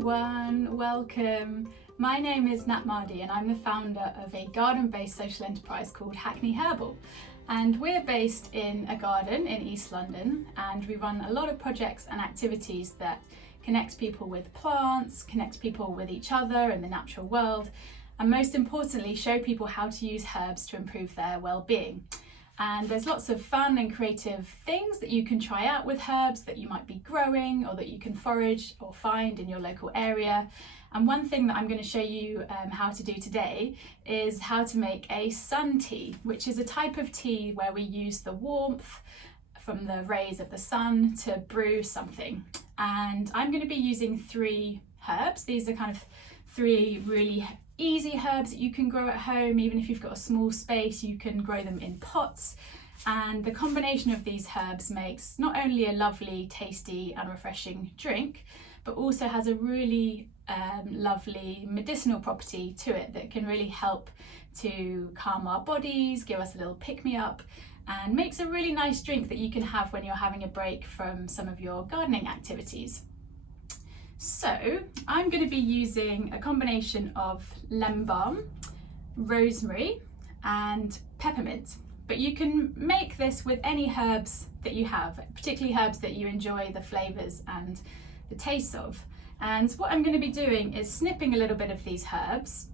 everyone, welcome. My name is Nat Mardy and I'm the founder of a garden-based social enterprise called Hackney Herbal. And we're based in a garden in East London, and we run a lot of projects and activities that connect people with plants, connect people with each other and the natural world, and most importantly show people how to use herbs to improve their well-being. And there's lots of fun and creative things that you can try out with herbs that you might be growing or that you can forage or find in your local area. And one thing that I'm going to show you how to do today is how to make a sun tea, which is a type of tea where we use the warmth from the rays of the sun to brew something. And I'm going to be using 3 herbs. These are kind of 3 really easy herbs that you can grow at home. Even if you've got a small space, you can grow them in pots. And the combination of these herbs makes not only a lovely, tasty and refreshing drink, but also has a really lovely medicinal property to it that can really help to calm our bodies, give us a little pick-me-up, and makes a really nice drink that you can have when you're having a break from some of your gardening activities. So I'm going to be using a combination of lemon balm, rosemary and peppermint, but you can make this with any herbs that you have, particularly herbs that you enjoy the flavours and the taste of. And what I'm going to be doing is snipping a little bit of these herbs,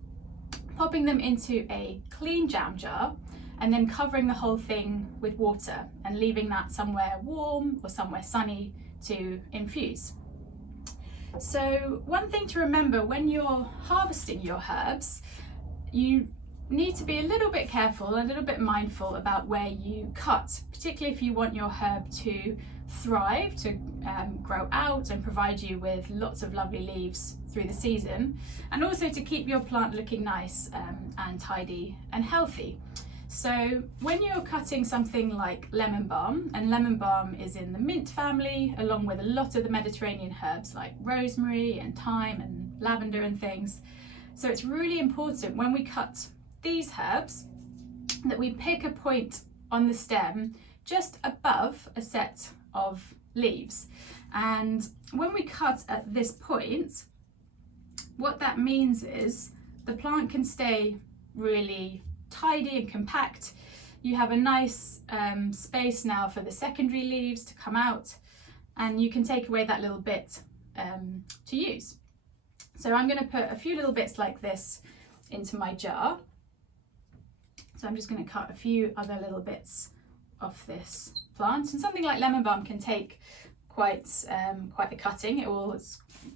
popping them into a clean jam jar, and then covering the whole thing with water and leaving that somewhere warm or somewhere sunny to infuse. So one thing to remember when you're harvesting your herbs, you need to be a little bit careful, a little bit mindful about where you cut, particularly if you want your herb to thrive, to grow out and provide you with lots of lovely leaves through the season, and also to keep your plant looking nice and tidy and healthy. So when you're cutting something like lemon balm, and lemon balm is in the mint family along with a lot of the Mediterranean herbs like rosemary and thyme and lavender and things, so it's really important when we cut these herbs that we pick a point on the stem just above a set of leaves. And when we cut at this point, what that means is the plant can stay really tidy and compact. You have a nice space now for the secondary leaves to come out, and you can take away that little bit to use. So I'm going to put a few little bits like this into my jar. So I'm just going to cut a few other little bits off this plant, and something like lemon balm can take quite the cutting. It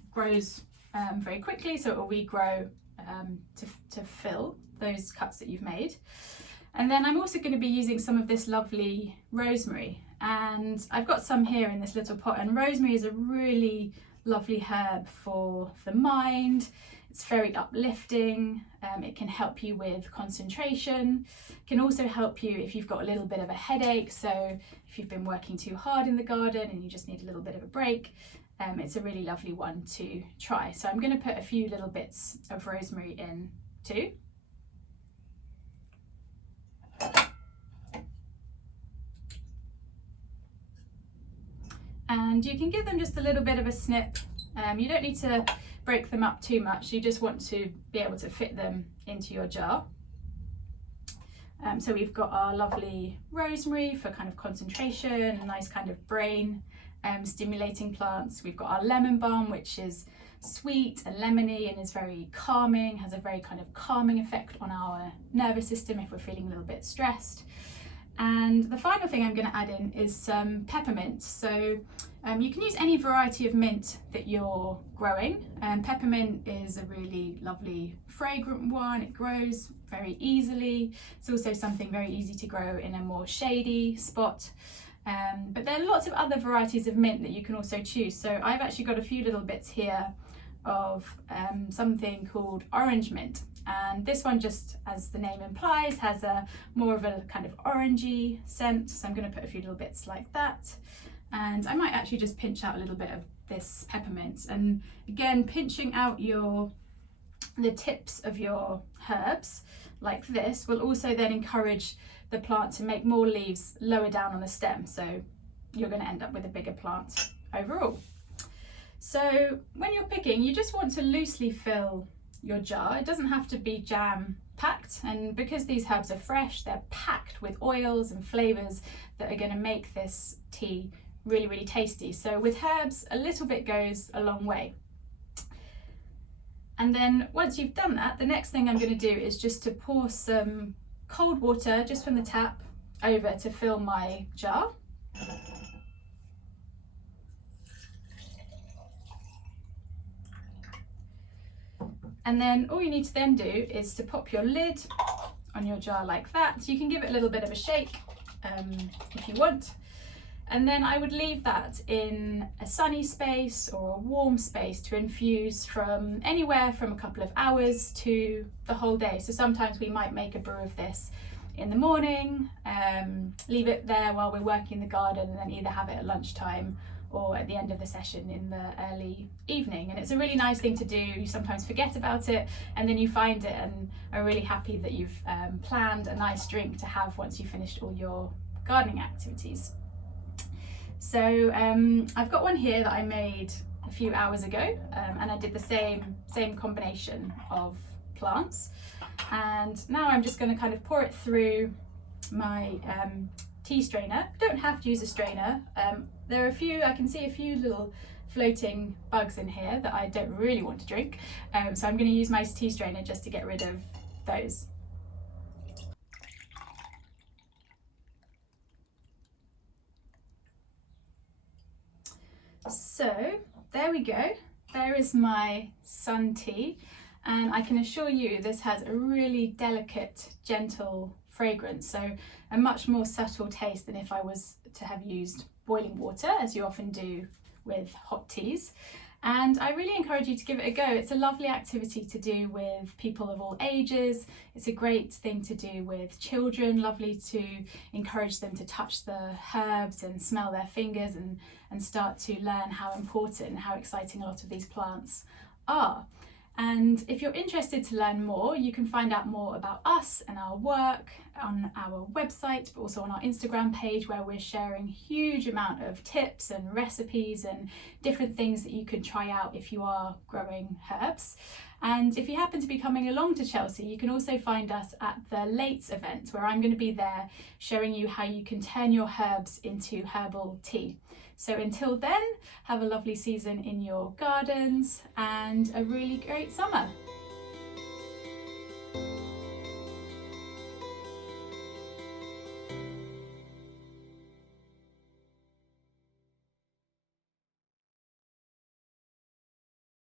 grows very quickly, so it will regrow to fill those cuts that you've made. And then I'm also going to be using some of this lovely rosemary, and I've got some here in this little pot. And rosemary is a really lovely herb for the mind. It's very uplifting. It can help you with concentration. It can also help you if you've got a little bit of a headache. So if you've been working too hard in the garden and you just need a little bit of a break, it's a really lovely one to try. So I'm going to put a few little bits of rosemary in too. And you can give them just a little bit of a snip. You don't need to break them up too much. You just want to be able to fit them into your jar. So we've got our lovely rosemary for kind of concentration, a nice kind of brain stimulating plants. We've got our lemon balm, which is sweet and lemony and is very calming, has a very kind of calming effect on our nervous system if we're feeling a little bit stressed. And the final thing I'm going to add in is some peppermint. So you can use any variety of mint that you're growing. Peppermint is a really lovely fragrant one. It grows very easily. It's also something very easy to grow in a more shady spot. But there are lots of other varieties of mint that you can also choose. So I've actually got a few little bits here of something called orange mint. And this one, just as the name implies, has a more of a kind of orangey scent. So I'm going to put a few little bits like that. And I might actually just pinch out a little bit of this peppermint. And again, pinching out the tips of your herbs like this will also then encourage the plant to make more leaves lower down on the stem. So you're going to end up with a bigger plant overall. So when you're picking, you just want to loosely fill your jar. It doesn't have to be jam packed, and because these herbs are fresh, they're packed with oils and flavours that are going to make this tea really, really tasty. So with herbs, a little bit goes a long way. And then once you've done that, the next thing I'm going to do is just to pour some cold water just from the tap over to fill my jar. And then all you need to then do is to pop your lid on your jar like that. So you can give it a little bit of a shake if you want. And then I would leave that in a sunny space or a warm space to infuse from anywhere from a couple of hours to the whole day. So sometimes we might make a brew of this in the morning, leave it there while we're working in the garden, and then either have it at lunchtime or at the end of the session in the early evening. And it's a really nice thing to do. You sometimes forget about it and then you find it and are really happy that you've planned a nice drink to have once you've finished all your gardening activities. So I've got one here that I made a few hours ago, and I did the same combination of plants. And now I'm just going to kind of pour it through my tea strainer. You don't have to use a strainer. There are I can see a few little floating bugs in here that I don't really want to drink. So I'm going to use my tea strainer just to get rid of those. So there we go. There is my sun tea. And I can assure you this has a really delicate, gentle fragrance, so a much more subtle taste than if I was to have used boiling water, as you often do with hot teas. And I really encourage you to give it a go. It's a lovely activity to do with people of all ages. It's a great thing to do with children, lovely to encourage them to touch the herbs and smell their fingers and start to learn how important and how exciting a lot of these plants are. And if you're interested to learn more, you can find out more about us and our work on our website, but also on our Instagram page, where we're sharing a huge amount of tips and recipes and different things that you can try out if you are growing herbs. And if you happen to be coming along to Chelsea, you can also find us at the Lates event, where I'm going to be there showing you how you can turn your herbs into herbal tea. So until then, have a lovely season in your gardens and a really great summer.